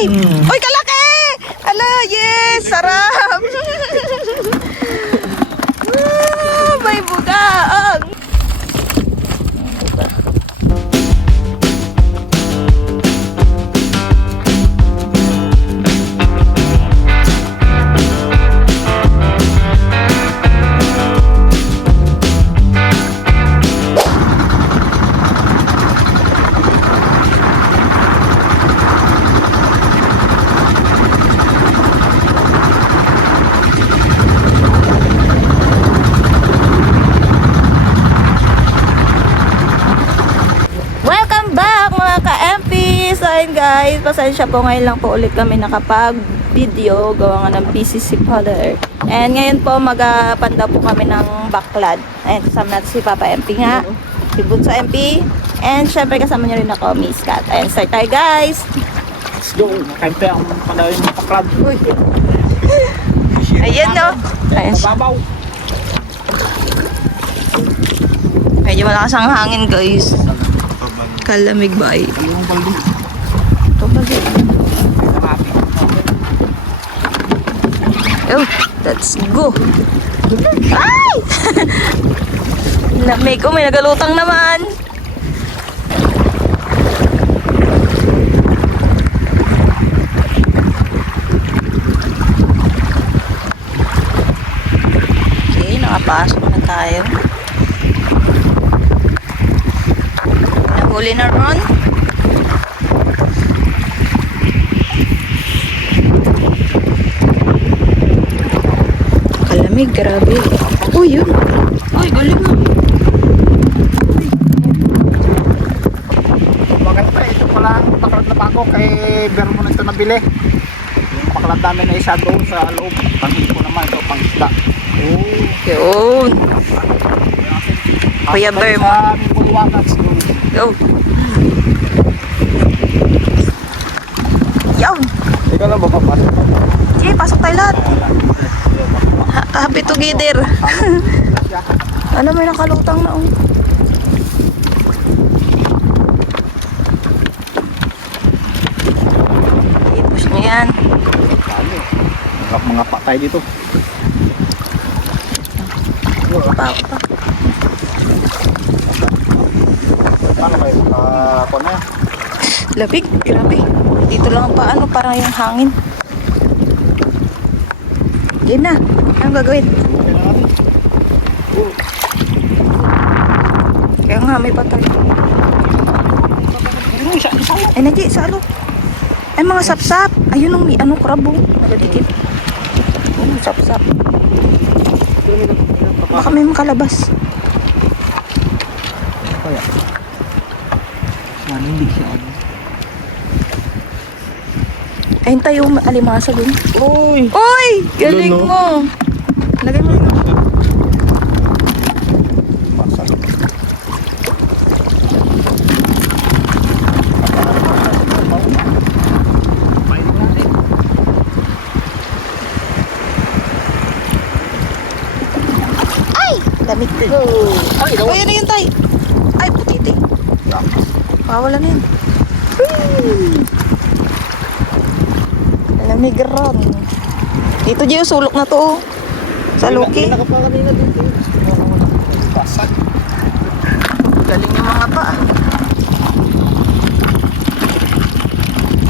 Ay! Uy, kalaki! Ala, yes! Sarap! May bugaang! Ayun guys, pasensya po, ngayon lang po ulit kami nakapag-video gawa nga ng PCC Father. And ngayon po magpanda po kami ng backlad. Ayun, kasama natin si Papa MP nga, si Bunso MP, and syempre kasama niyo rin ako, Miss Kat. Ayun, start tayo guys! Let's go! Kainte ang panawin ng paklad. Ayan no! Ayan siya. Mababaw! Medyo malakas ang hangin guys. Kalamig ba ay? Kalawang baldi. Ito baldi. Oh, let's go! Ay! Lamig ko, may nagalutang naman. Okay, nakapasok na tayo. Nahuli na ron. Kalamig, grabe. Uy, yun. Uy, galing mo. Maganda, ito pala ang paklad na bago kay Bermo na ito nabili. Yung paklad namin na isa doon sa loob. Pangit ko naman ito, pang isda. Oh, Yun. Kuya Bermo. Sa aming bulwagan siguro. Go. Yun. Ikaw lang ba papasok? Sige, pasok tayo lahat. Happy together. Ano, may nakalutang na oh. I-push niya yan. Mga patay dito. Pa. Paano kayo? Ako na yan. Labig, grabe. Dito lang pa ano, parang yung hangin. Game na. Anong gagawin? Kaya nga, may patay. Ay, nandiyan, sa alo. Ay, mga sapsap. Ayun ang may ano, krabo. Nagadikit. Sapsap. Baka may makalabas. Kaya. Sana hindi siya ano. Ayun tayo, alimasa dun. Uy! Uy! Galing Lolo. mo! Lagay mo. Ay! Damit ko. Ay, Uy, ano yun tay? Ay, putiti. Pawala na yun. Lamig ron. Dito Gio, sulok na to oh. Sa Loki. Nakapa kanina dito. Basag. Galing yung mga pa.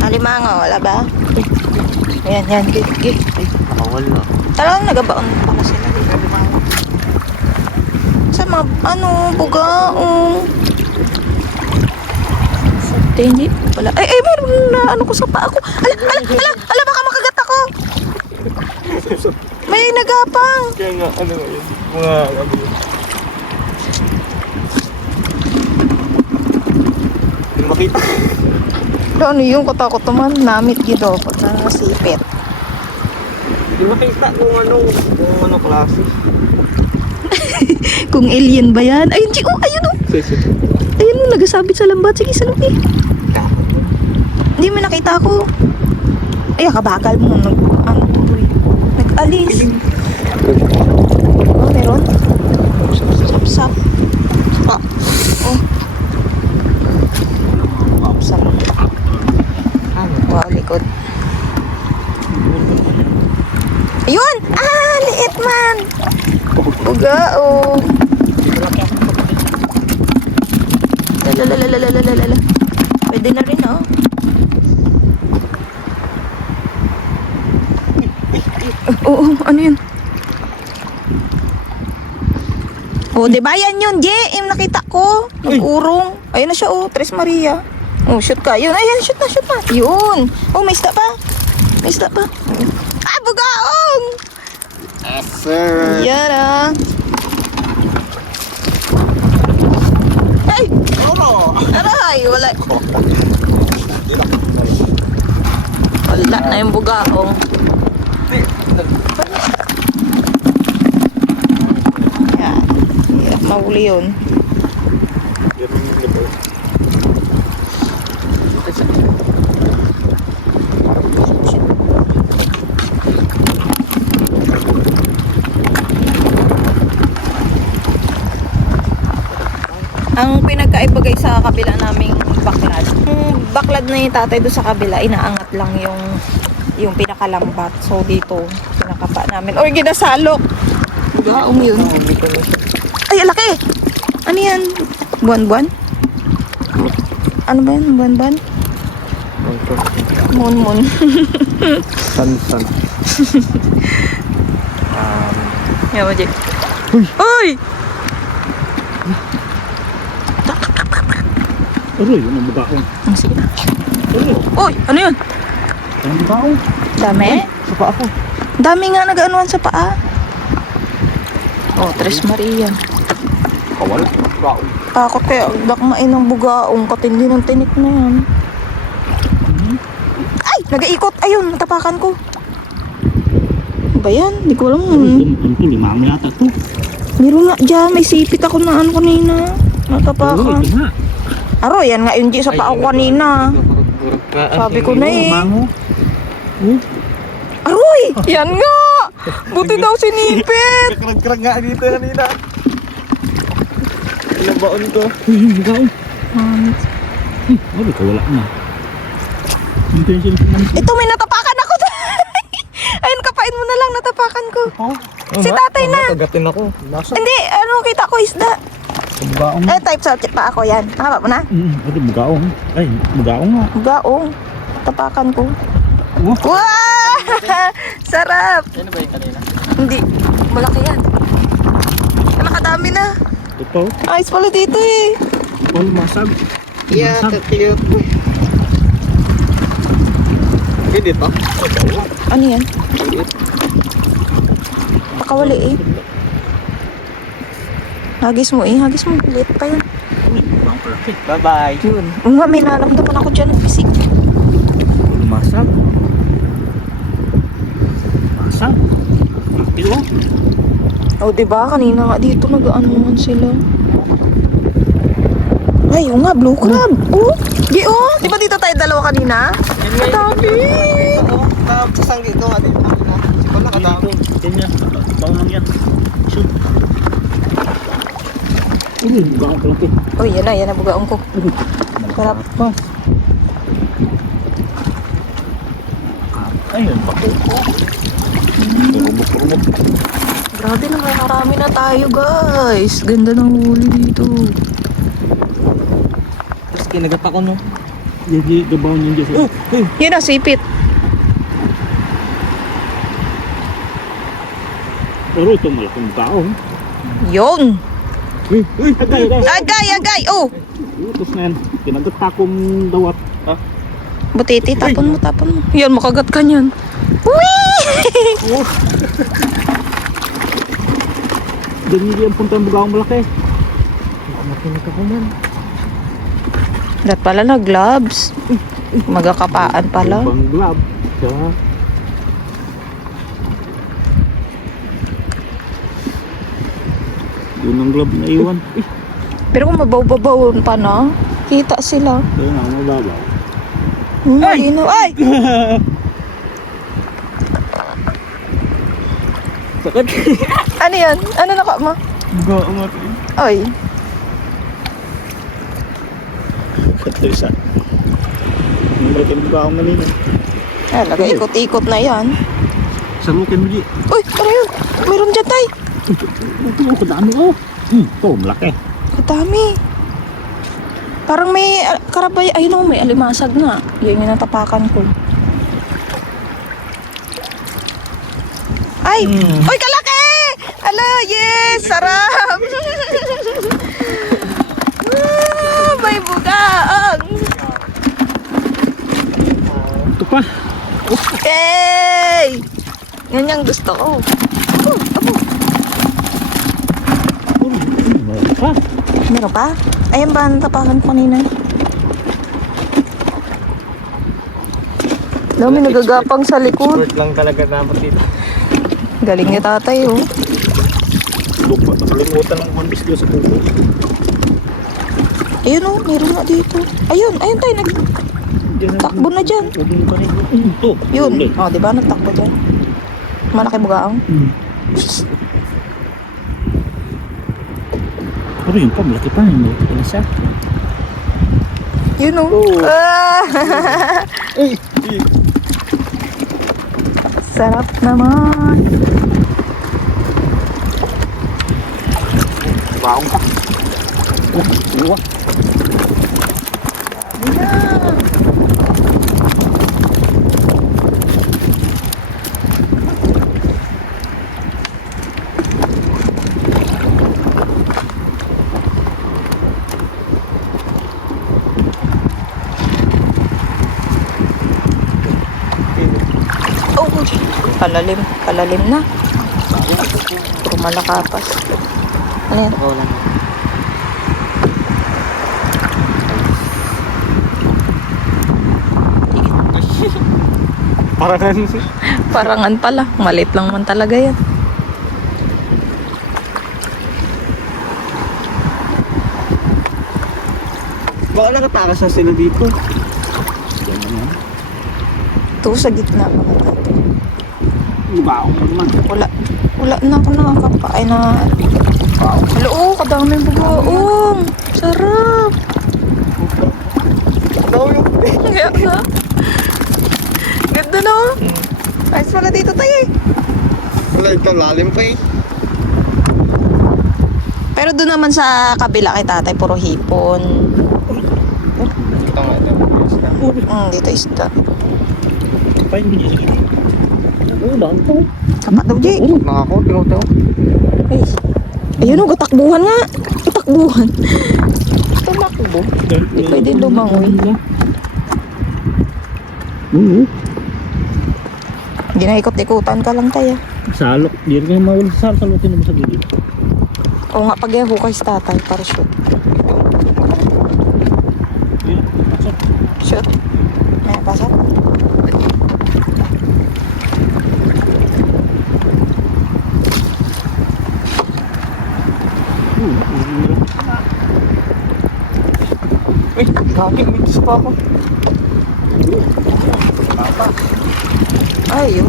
Alimango, wala ba? Yan, yan. Gig. Nakawala. Talagang nagabaon pala sila dito. Alimango. Sa mga, ano, bugaong. Hindi. Wala. Ay, meron na ano ko sa paa ko. Ala, baka makagat ako. May nagapang. Kaya nga, ano yun? Mga ano yun? Hindi makita. Ano yung katakot naman? Namit gido. Pagka nasipit. Hindi makita kung ano klase. Kung alien ba yan? Ayun, ayun o. Ayun o, nagasabit sa lambat. Sige, salupi. Hindi mo nakita ko. Ay, kabagal mo. Nag-alis. Oh, meron? Sap. Oh. Sap. Wali likod. Ayun! Ah, liit man! Bugaong. Lalalalalalala. Pwede na rin, oh. Oo, ano yun? Oh, di ba yan yun, Je? Yung nakita ko. Nag-urong. Ayun na siya, oh. Tres Maria. Oh, shoot ka. Yun, ayan, shoot na, shoot na. Yun. Oh, may isda pa. May isda pa. Ah, bugaong! Yes, sir. Yan, ah. Ay! Lolo. Aray, wala. Wala na yung bugaong. Yan. Hirap mahuli yun. Ang pinagkaiba guys sa kabila naming baklad. Yung baklad na yung tatay doon sa kabila, inaangat lang yung pinakalambat. So dito, pinakapa namin. Or ginasalok. Bugaong yun. Ay, laki! Ano yan? Buwan-buwan? Ano ba yan? Buwan-buwan? Mon-mon. San. Yan mo, Jake. Uy! Aroy, yun ang bugaong. Ang sige na. Uy! Ano yun? Ang bugaong. Dami? Sa paa ko. Dami nga nag-anuan sa paa. Oh, Tres Maria. Kawala. Bugaong. Takot kaya dakmain ng bugaong katindi ng tinik na yan. Ay! Nag-iikot! Ayun! Natapakan ko. Ano ba yan? Di ko alam. Ito, lima mo yata ito. Meron nga dyan. May sipit ako na ano kanina. Natapakan. Aro, yan nga yun G sa paa ko kanina. Sabi ko na eh. Aroy! Yan nga! Buti daw sinipit! Krag-krag nga dito kanina. Ilang baon ko. Uy, bugaong. Ay, kawala na. Ito, may natapakan ako. Ayun, kapain mo na lang. Natapakan ko. Si tatay na. Kagatin ako. Hindi, ano, kita ko isda. Bugaong. Type sa pa ako yan. Nakapa mo na? Ito, bugaong. Ay, bugaong nga. Gaong. Tapakan ko. Wow. Wow! Sarap! Ano ba yung kanina? Hindi. Malaki yan. Nakadami na. Ito. Ayos pala dito eh. Oh, masag. Yeah, kakilip. Pwede pa. Ano yan? Pakawali eh. Hagis mo eh. Hagis mo. Liit pa yan. Bye-bye. Yun. Nga, may naramdaman ako dyan. Fisik. Masag. Masag. Ito. Oh, diba? Kanina nga dito nag-aanuhan sila. Ay, yung nga, blue crab. Oh, di oh. Di ba dito tayo dalawa kanina? Madami. Sasanggi ko nga din. Siguro nakadami. Ganyan. Bawang yan. Shoot. Ini bugaong ko lang. Oh, yan na bugaong ko. Sarap. Ayun, pakuko. Rumot-rumot. Grabe na, marami na tayo guys. Ganda ng huli dito. Tapos kinagat ako no. Jadi gabaw niya dyan. Yan na, sipit. Pero ito malaking bugaong. Yun. Uy, agay. Agay. Oh. Tapos na yan. Kinagat akong dawat. Butiti, tapon mo. Yan, makagat ka niyan. Whee! Ganyan yung punta ng bugaong malaki. Makinig ako man. Dat pala na gloves. Magakapaan pala. Ibang glove. Diba? Yun ang glove na iwan. Pero kung mabaw-babaw pa na, kita sila. Kaya nga, mababaw. Ay! Ay! Sakit. Ano yan? Ano naka mo? Bugaong nga. Ay. Ito isa. Ang malaking bugaong kanina. Talaga, ikot-ikot na yan. Salukin mo, G. Uy, ano yun? Meron dyan, tay. Ito, kadami, oh. Ito, malaki. Kadami. Parang may karabay. Ayun o, may alimasag nga. Yan yung natapakan ko. Ay! Uy, kalaki! Ala, yes! Sarap! May bugaang! Ito pa. Hey! Yan yung gusto ko. Abo, abo. Ito pa. Meron pa? Ayan ba, natapakan ko kanina? Dami nagagapang sa likod. Short lang talaga dapat dito. Galing ni tatay, oh. Buko, nakalimutan ng kondis ko sa buko. Ayun, oh, meron nga dito. Ayun, ayun tayo, nagtakbo na dyan. Ito. Yun. Oh, di ba, nagtakbo dyan. Malaki bugaang. Pero yun pa, malaki pa. Malaki pa na siya. Yun, oh. Oh. Ah! Sarap naman. Baong pa. Uwa. Ayan. Oh, palalim, palalim na. Puro malakapas. Ano yan? Oo lang. Parang Parangan pala. Maliit lang man talaga yan. baka nakatakas na sila dito. Ito sa gitna mga tatay. Baong naman. Wala. Wala na ako nakakapain na. Hala, oh, kadaming bugoong. Sarap. Daw yung Kaya na. Ganda no? Ayos pala dito tayo eh. wala ito lalim pa eh. Pero doon naman sa kabila kay tatay, puro hipon. Ito nga ito. Dito isda. Pa yung binili. Oo, baong to. Kapat daw, Jay. Nakako, tinaw-tinaw. Ay. Ayun o, gatakbuhan nga. Gatakbuhan. Tumakbo. Hindi pwede lumangoy. Oo. Ginaikot-ikutan ka lang tayo. Salok. Di rin kayo mawala sa salutin mo sa gilid. Oo nga, pag hukay si tatay para shoot. Shoot. Ayan, pasok. Uy, gagawin. May kiss pa ako. Ay, yun.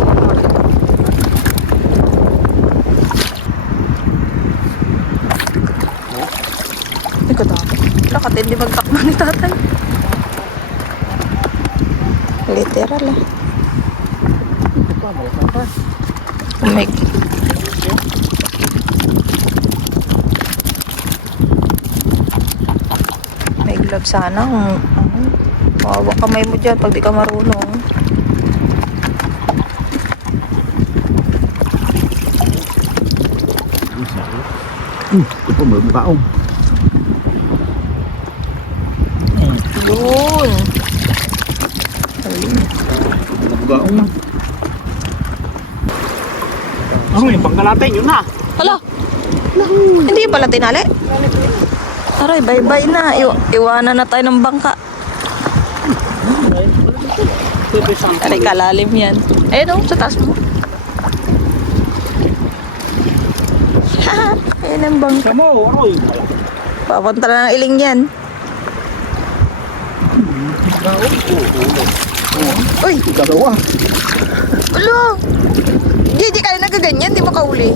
Ay, kadami. Nakatindi magtakbo ni tatay. Literal ah. Umig. May glove sana kung kawawa kamay mo dyan pag di ka marunong. Ito po, may baong. Yun. Ayun. Baong na. Ano yung pangkalatin yun na? Hala! Hindi pala tinali? Aray, bye-bye na. Iwanan na tayo ng bangka. Aray, kalalim yan. Ayun o, sa taas mo. Ayan ang bangka. Kamu, aroy. Papunta na ng iling yan. Uy! Dalawa. Ulo! Di kayo nagaganyan, di ba kauli?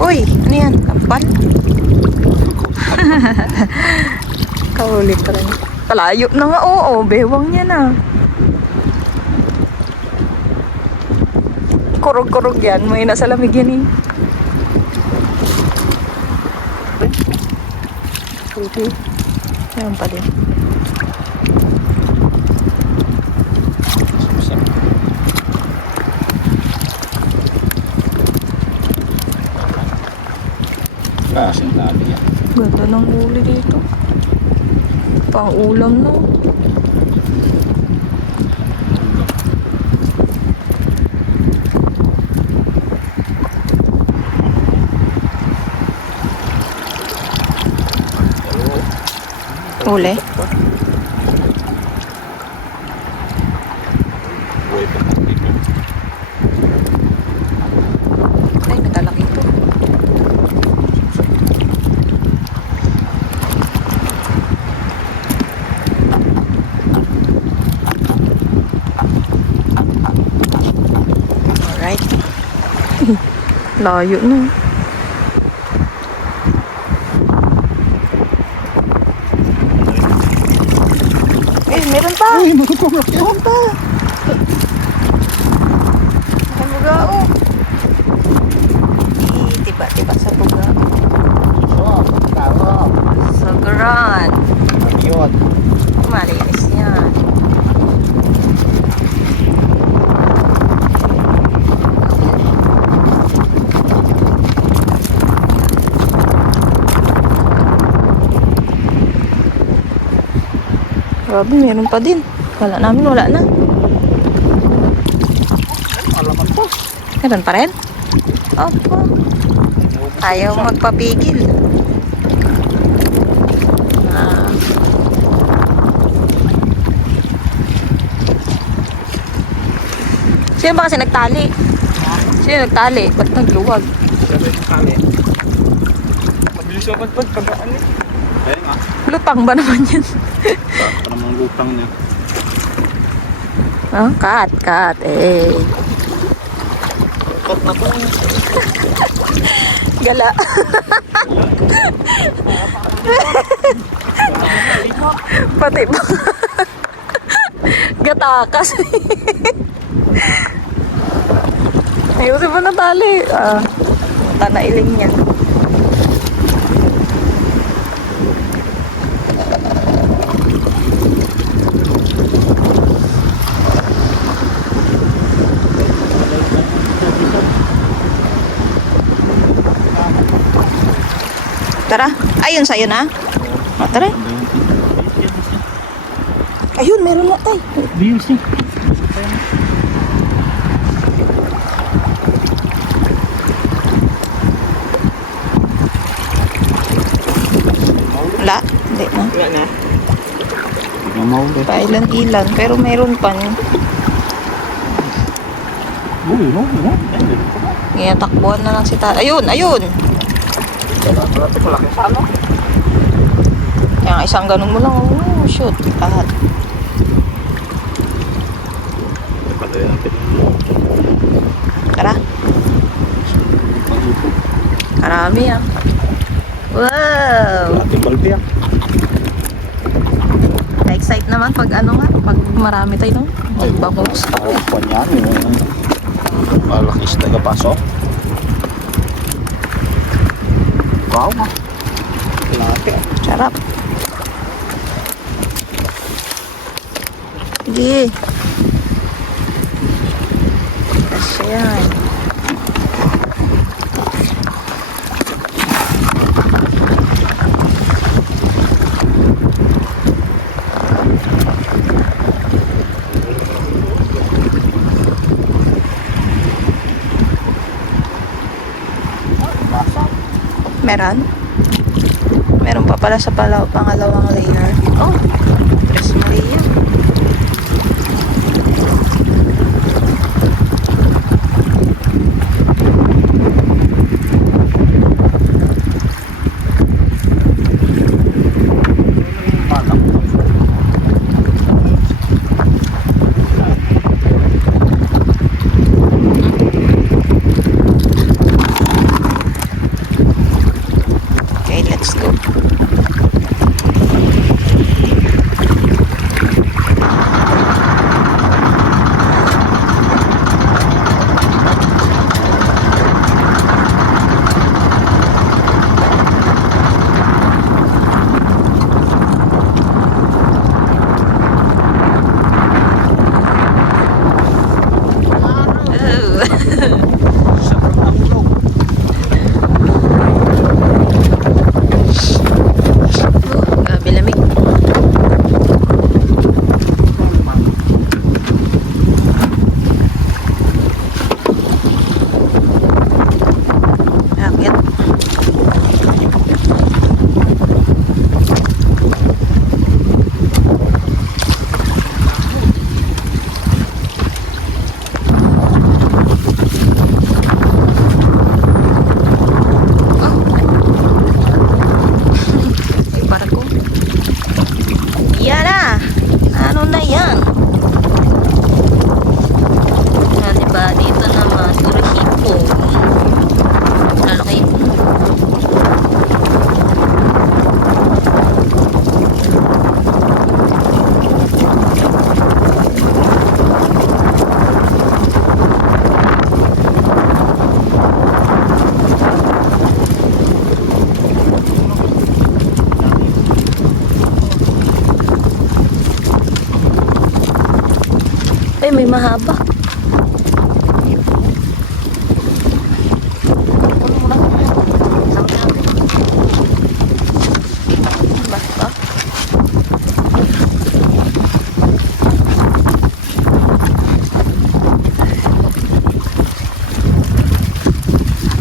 Uy, ano yan? Kampal? Kahuli pa rin. Palayo na nga, oo. Bewang niya na. Kurog-kurog yan. May nasa lamig yan eh. Okay. Ayan pa din. Kasing dami yan. Ganda ng huli dito. Pang ulam no. Uli. Ay, nagalaki ito. Alright. Layo na. Eh, meron pa. Uy, magkukumak yan. Meron pa. Ang bugao. Tiba-tiba sa bugao. Oh, taro. Sa gran. Yun. Malinis yan. Grabe, meron pa din. Wala namin, wala na. Alaman po. Meron pa rin? Opo. Ayaw magpapigil. Ah. Sino ba kasi nagtali? Sino nagtali? Ba't nagluwag? Sabi ng kali. Mabilis ako pagpagaan eh. Ayun nga. Lutang ba naman yan? Para namang lutang niya. Oh, cut. Eh. Cut na po. Gala. Pati ba? Gatakas. Ayusin mo na tali. Tanailing niya. Tara. Ayun sa'yo na. O, tara. Ayun, meron na tayo. Views niya. Wala. Hindi na. Wala na. Mamauli. Pailan-ilan. Pero meron pa. Uy, no. Ngayon, takbuhan na lang si tata. Ayun. Dati ko laki sa ano. Kaya nga isang ganun mo lang. Oh, shoot. Lahat. Tara. Karami ah. Wow! Ating balti ah. Na-excite naman pag ano nga. Pag marami tayo no? Magbangus. Ako pa niyan. Malaki sa tagapasok. Wow. Laki. Sarap. Sige. Kasi yan. Meron? Meron pa pala sa pangalawang layer. Oh, Tres Maria. mahaba. Basta.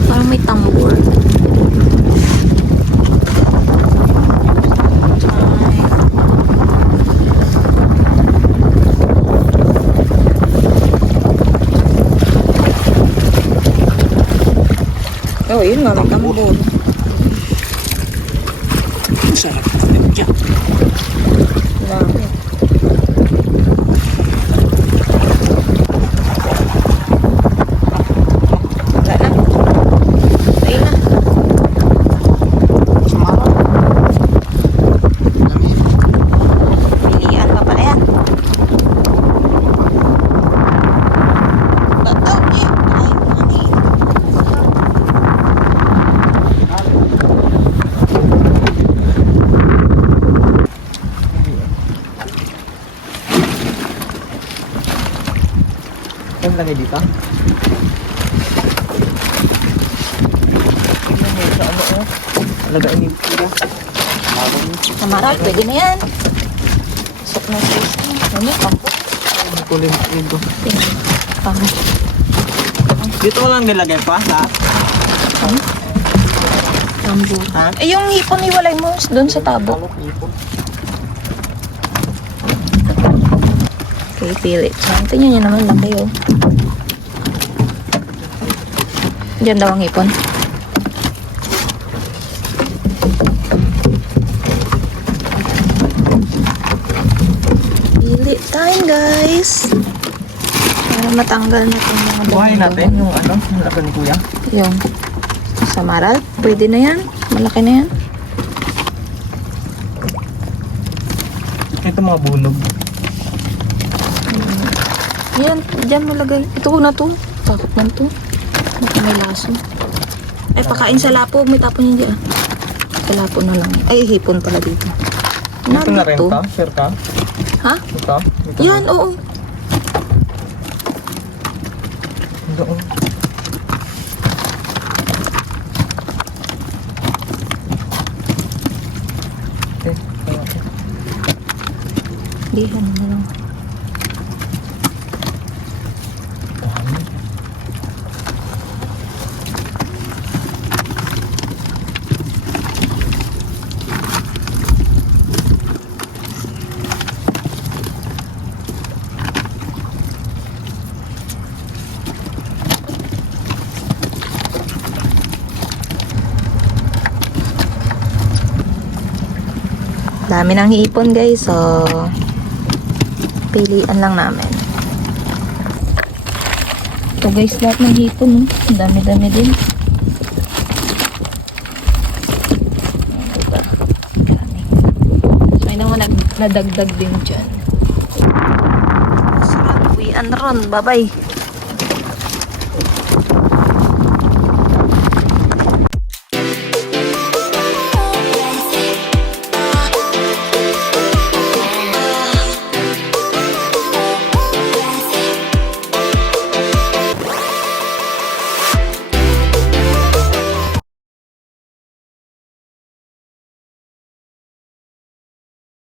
Parang may tambor. Oh, yun nga, may tambor. Sarap natin dyan. Dami. Wala na. Tayo na. Sumarap. Lamig. Pilihan pa pala yan. Bataw, eh. Ay, mami. Ano lagay dito? Lagay ni Pira. Samaral, pwede na yan. Sok na size na. Ano, pampo. Kulay mo dito. Pampo. Dito ko lang nilagay pa, ha? Tambo. Ha? Eh, yung hipon iwalay mo doon sa tabo. Okay, pili. So, tingnan nyo naman lang kayo. Diyan daw ang hipon. Pili tayo, guys. Para matanggal na itong mga Buhayin damo-damo. natin yung ano, yung lagay ni Kuya. Yung samaral, pwede na yan. Malaki na yan. Ito mga bulog. Yan, dyan malagay. Ito na to. Takot man to. Baka may laso. Ay, pakain sa lapo. May tapon yun dyan. Sa lapo na lang. Ay, hipon pala dito. Ito na rin to? to? Sure ka? Ha? Ito? Ito Yan, oo. Doon. Okay. Dihan na lang. Dami ng hipon, guys. So, pilian lang namin. Ito, guys, lahat ng hipon. Oh. Dami-dami din. Diba? Dami. So, may naman nadagdag din dyan. Sarap. Uwian ron. Bye-bye.